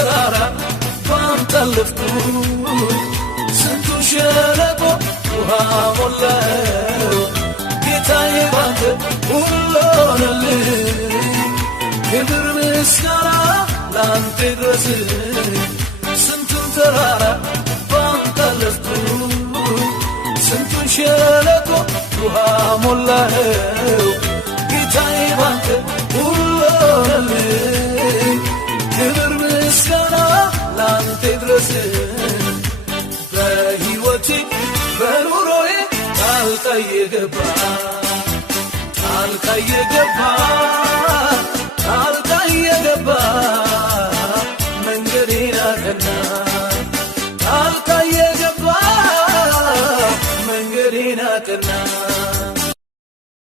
ተራራ ባንተ አለፍኩ ስንቱን ሸለቆ ውሃ ሞላው ጌታዬ ባንተ ሁሉ ሆነልኝ ክብር ምስጋና ላንተ ይድረስ ስንቱን ተራራ ባንተ አለፍኩ ስንቱን ሸለቆ ውሃ ሞላው ጌታዬ ባንተ ሁሉ ሆነልኝ ክብር ምስጋና ላንተ ይድረስ በሕይወቴ በኑሮዬ ጣልቃ የገባ